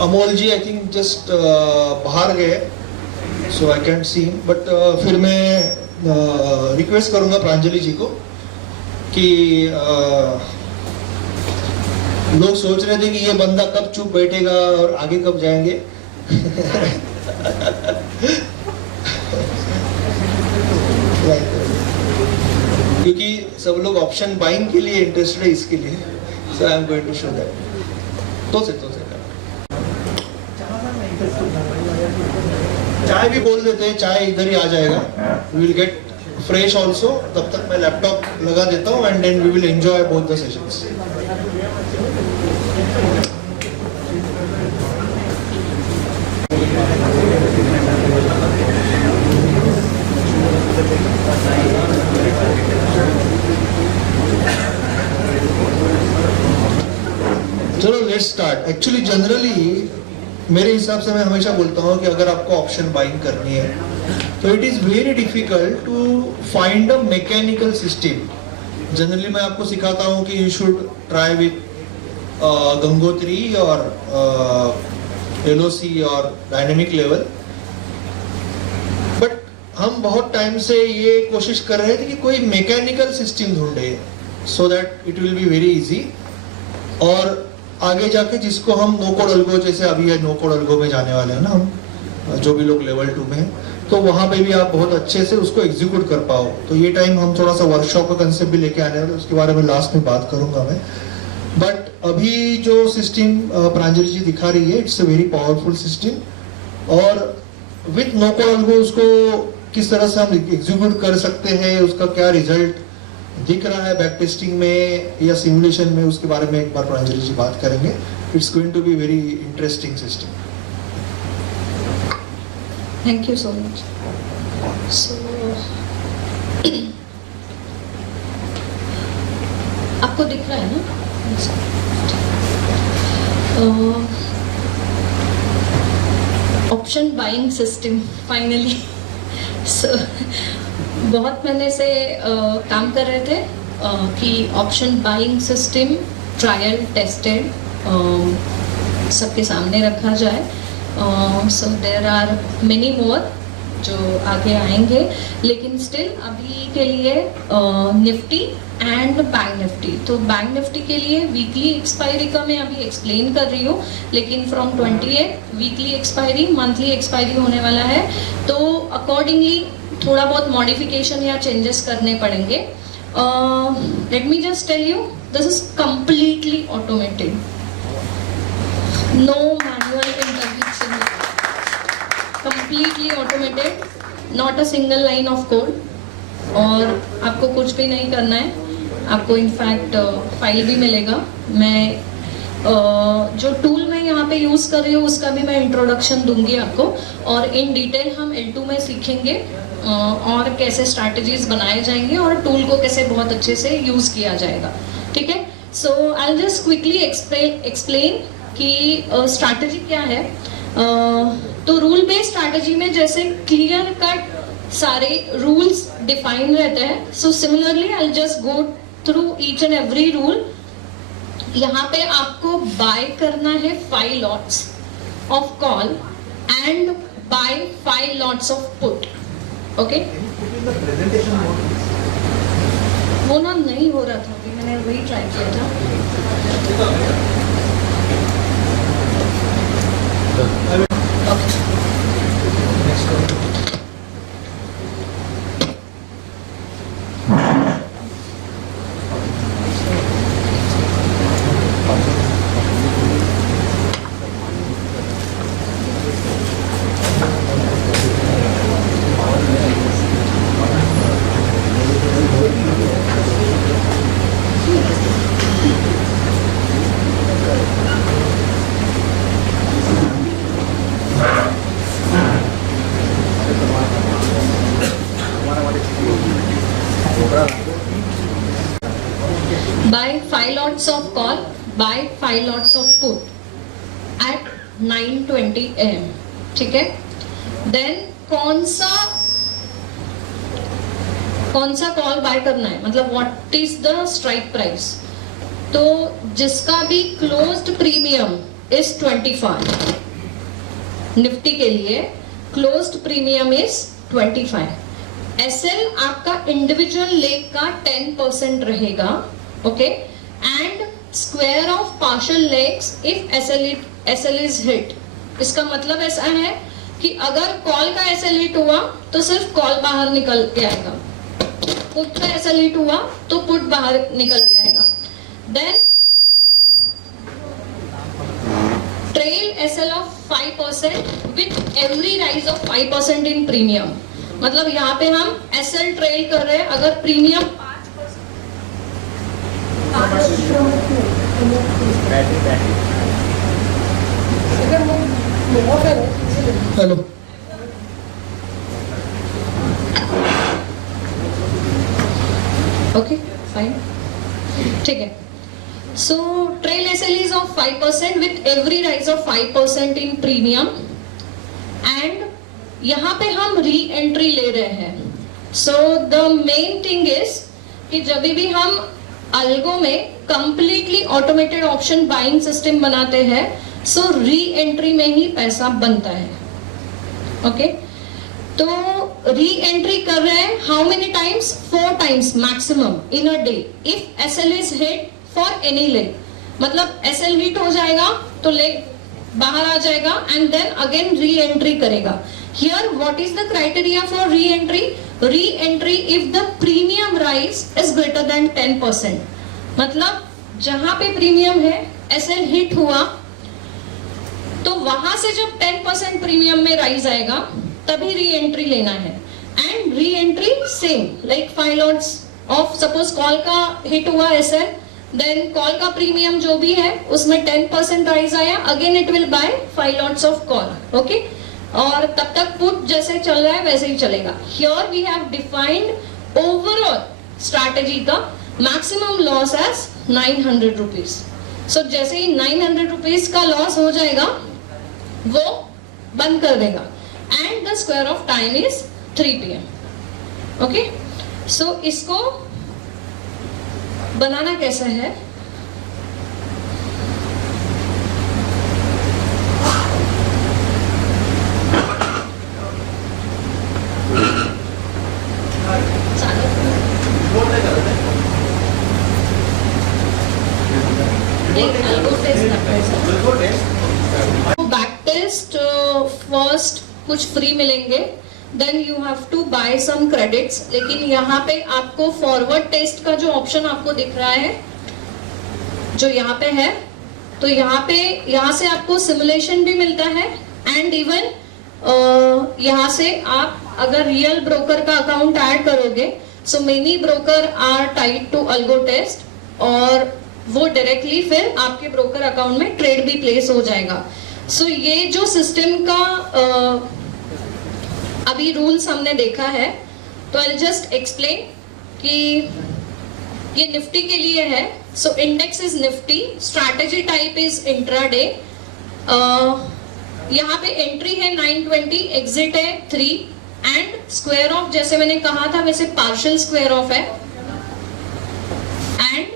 Amol ji I think just बाहर गए, सो I can't C, but फिर मैं रिक्वेस्ट करूंगा प्रांजलि जी को कि लोग सोच रहे थे कि ये बंदा कब चुप बैठेगा और आगे कब जाएंगे। क्योंकि सब लोग ऑप्शन बाइंग के लिए इंटरेस्टेड है इसके लिए, so I am going to show that. तो से चाय भी बोल देते हैं, चाय इधर ही आ जाएगा, we will get fresh also. तब तक मैं लैपटॉप लगा देता हूँ and then we will enjoy both the sessions. चलो लेट्स स्टार्ट। एक्चुअली जनरली मेरे हिसाब से मैं हमेशा बोलता हूँ कि अगर आपको ऑप्शन बाइंग करनी है तो it is very difficult to find a mechanical system. Generally मैं आपको सिखाता हूँ कि you should try with Gangotri और एलओसी और डायनेमिक लेवल, बट हम बहुत टाइम से ये कोशिश कर रहे थे कि कोई मैकेनिकल सिस्टम ढूंढे so that it will be very easy, और आगे जाके जिसको हम नो कोड अल्गो, जैसे अभी नो कोड अल्गो में जाने वाले हैं ना हम, जो भी लोग लेवल 2 में हैं, तो वहाँ पे भी आप बहुत अच्छे से उसको एग्जीक्यूट कर पाओ। तो ये टाइम हम थोड़ा सा वर्कशॉप का कंसेप्ट भी लेके आने वाले, उसके बारे में लास्ट में बात करूंगा मैं। बट अभी जो सिस्टम प्रांजलि जी दिखा रही है, it's a very powerful system, और विथ नो कोड अल्गो उसको किस तरह से हम एग्जीक्यूट कर सकते हैं, उसका क्या रिजल्ट दिख रहा है बैक टेस्टिंग में या सिमुलेशन में, उसके बारे में एक बार प्रांजलि जी बात करेंगे। It's going to be very interesting system. Thank you so much. So आपको दिख रहा है ना? Option buying system finally. So बहुत महीने से काम कर रहे थे कि option buying system trial tested सबके सामने रखा जाए। So there are many more जो आगे आएंगे, लेकिन स्टिल अभी के लिए निफ्टी एंड बैंक निफ्टी। तो बैंक निफ्टी के लिए वीकली एक्सपायरी का मैं अभी एक्सप्लेन कर रही हूँ, लेकिन from 28 weekly expiry, monthly expiry होने वाला है, तो अकॉर्डिंगली थोड़ा बहुत मॉडिफिकेशन या चेंजेस करने पड़ेंगे। Let me just tell you, this is completely automated, no manual intervention, completely automated, not a single line of code, और आपको कुछ भी नहीं करना है। आपको इनफैक्ट फाइल भी मिलेगा। मैं जो टूल मैं यहाँ पे यूज कर रही हूँ उसका भी मैं इंट्रोडक्शन दूंगी आपको, और इन डिटेल हम L2 में सीखेंगे और कैसे स्ट्रैटेजीज बनाए जाएंगे और टूल को कैसे बहुत अच्छे से यूज किया जाएगा। ठीक है, so I will just quickly explain कि स्ट्रैटेजी क्या है। तो रूल बेस्ड स्ट्रैटेजी में जैसे क्लियर कट सारे रूल्स डिफाइन रहते हैं, so similarly I will just go through each and every rule. यहाँ पे आपको बाय करना है 5 lots of call and buy 5 lots of put. Okay, वो ना नहीं हो रहा था, अभी मैंने वही ट्राई किया था। Buy 5 lots of call, buy 5 lots of put at 9:20 AM. ठीक है, देन कौन सा कॉल बाय करना है, मतलब what is the strike price. तो जिसका भी क्लोज्ड प्रीमियम इज 25, निफ्टी के लिए क्लोज्ड प्रीमियम इज 25। एसएल आपका इंडिविजुअल लेग का 10% रहेगा, okay, and square off partial legs if SL is hit. इसका मतलब ऐसा है कि अगर कॉल का एसएल हिट हुआ तो सिर्फ कॉल बाहर निकल के आएगा, पुट का एसएल हिट हुआ तो पुट बाहर निकल के आएगा। Then trail SL of 5% with every rise of 5% in premium. मतलब यहाँ पे हम एसएल ट्रेल कर रहे हैं, अगर प्रीमियम 5%। हेलो, ओके फाइन, ठीक है। So trail SL is of 5% with every rise of 5% in premium, and यहाँ पे हम री एंट्री ले रहे हैं। So the main thing is कि जब भी हम अल्गो में completely automated option buying system बनाते हैं, सो री एंट्री में ही पैसा बनता है, ओके। तो री एंट्री कर रहे हैं how many times? 4 times maximum in a day if SL is hit for any leg. मतलब एसएल हिट हो जाएगा तो लेग बाहर आ जाएगा and then again reentry करेगा। Here what is the criteria for reentry? Reentry if the premium rise is greater than 10%। मतलब जहां पे प्रीमियम है, एसएल हिट हुआ तो वहां से जब 10% प्रीमियम में राइज आएगा तभी री एंट्री लेना है। And re entry same like 5 lots of, suppose call का हिट हुआ एसएल, देन कॉल का प्रीमियम जो भी है उसमें 10% राइज आया, again it will buy 5 lots of call, okay. और तब तक पुट जैसे चल रहा है वैसे ही चलेगा। Here we have defined overall strategy का maximum loss as 900 rupees. So जैसे ही 900 रुपीज का लॉस हो जाएगा वो बंद कर देगा, and the square off time is 3 PM, okay. So इसको बनाना कैसा है? बैक टेस्ट फर्स्ट कुछ फ्री मिलेंगे, then you have to buy some credits. लेकिन यहाँ पे आपको फॉरवर्ड टेस्ट का जो ऑप्शन आपको दिख रहा है, जो यहाँ पे है, तो यहाँ से आपको सिमुलेशन भी मिलता है, एंड इवन यहाँ से आप अगर रियल ब्रोकर का अकाउंट ऐड करोगे, so many broker are tied to algo test, और वो डायरेक्टली फिर आपके ब्रोकर अकाउंट में ट्रेड भी प्लेस हो जाएगा। सो ये जो सिस्टम का अभी रूल्स हमने देखा है, तो आई जस्ट एक्सप्लेन कि ये निफ्टी के लिए है। So index is Nifty, strategy type is intraday. यहाँ पे एंट्री है 920, एग्जिट है 3, एंड स्क्वायर ऑफ जैसे मैंने कहा था वैसे पार्शियल स्क्वायर ऑफ है, एंड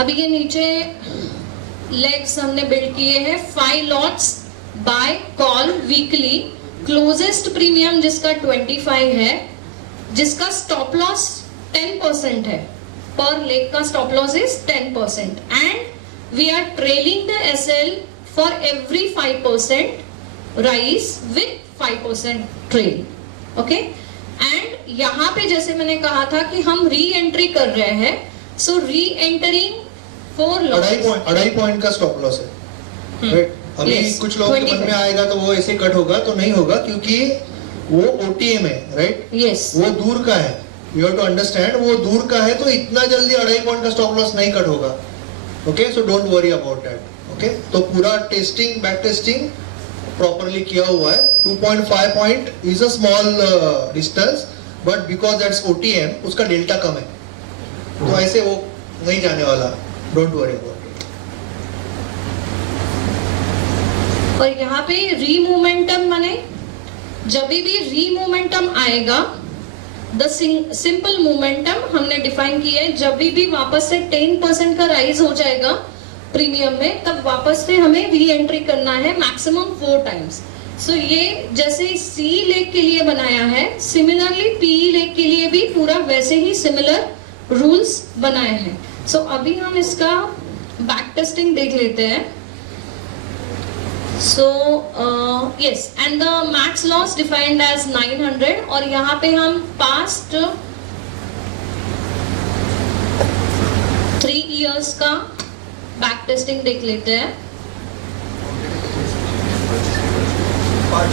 अभी ये नीचे लेग्स हमने बिल्ड किए हैं 5 lots buy call weekly, closest premium जिसका 25 है, जिसका स्टॉप लॉस 10% है, पर लेग का stop loss is 10%, and we are trailing the SL for every 5% rise with 5% trail, okay. And यहाँ पे जैसे मैंने कहा था कि हम री एंट्री कर रहे हैं, सो री एंटरिंग 4 लॉस, 2.5 पॉइंट का स्टॉप लॉस है, राइट। अभी Yes, कुछ लोगों के मन में आएगा तो वो ऐसे कट होगा, तो नहीं होगा, क्योंकि वो ओटीएम है, राइट। यस, वो दूर का है, यू हैव टू अंडरस्टैंड, वो दूर का है, तो इतना जल्दी 2.5 पॉइंट का स्टॉप लॉस नहीं कट होगा, okay. So don't worry about that, okay. तो पूरा टेस्टिंग, बैक टेस्टिंग प्रॉपरली किया हुआ है। 2.5 point is a small distance, but because that's OTM, उसका डेल्टा कम है, तो ऐसे वो नहीं जाने वाला, डोंट वरी अबाउट इट। और यहाँ पे री मोमेंटम माने जब भी री मोमेंटम आएगा, द सिंपल मोमेंटम हमने डिफाइन किया है, जब भी वापस से 10% का राइज हो जाएगा प्रीमियम में, तब वापस से हमें री एंट्री करना है मैक्सिमम 4 टाइम्स। सो ये जैसे सी लेग के लिए बनाया है, सिमिलरली पी लेग के लिए भी पूरा वैसे ही सिमिलर रूल्स बनाए हैं। सो अभी हम इसका बैक टेस्टिंग देख लेते हैं। So yes, and the max loss defined as 900, और यहाँ पे हम पास्ट 3 इयर्स का बैक टेस्टिंग देख लेते हैं। पाँच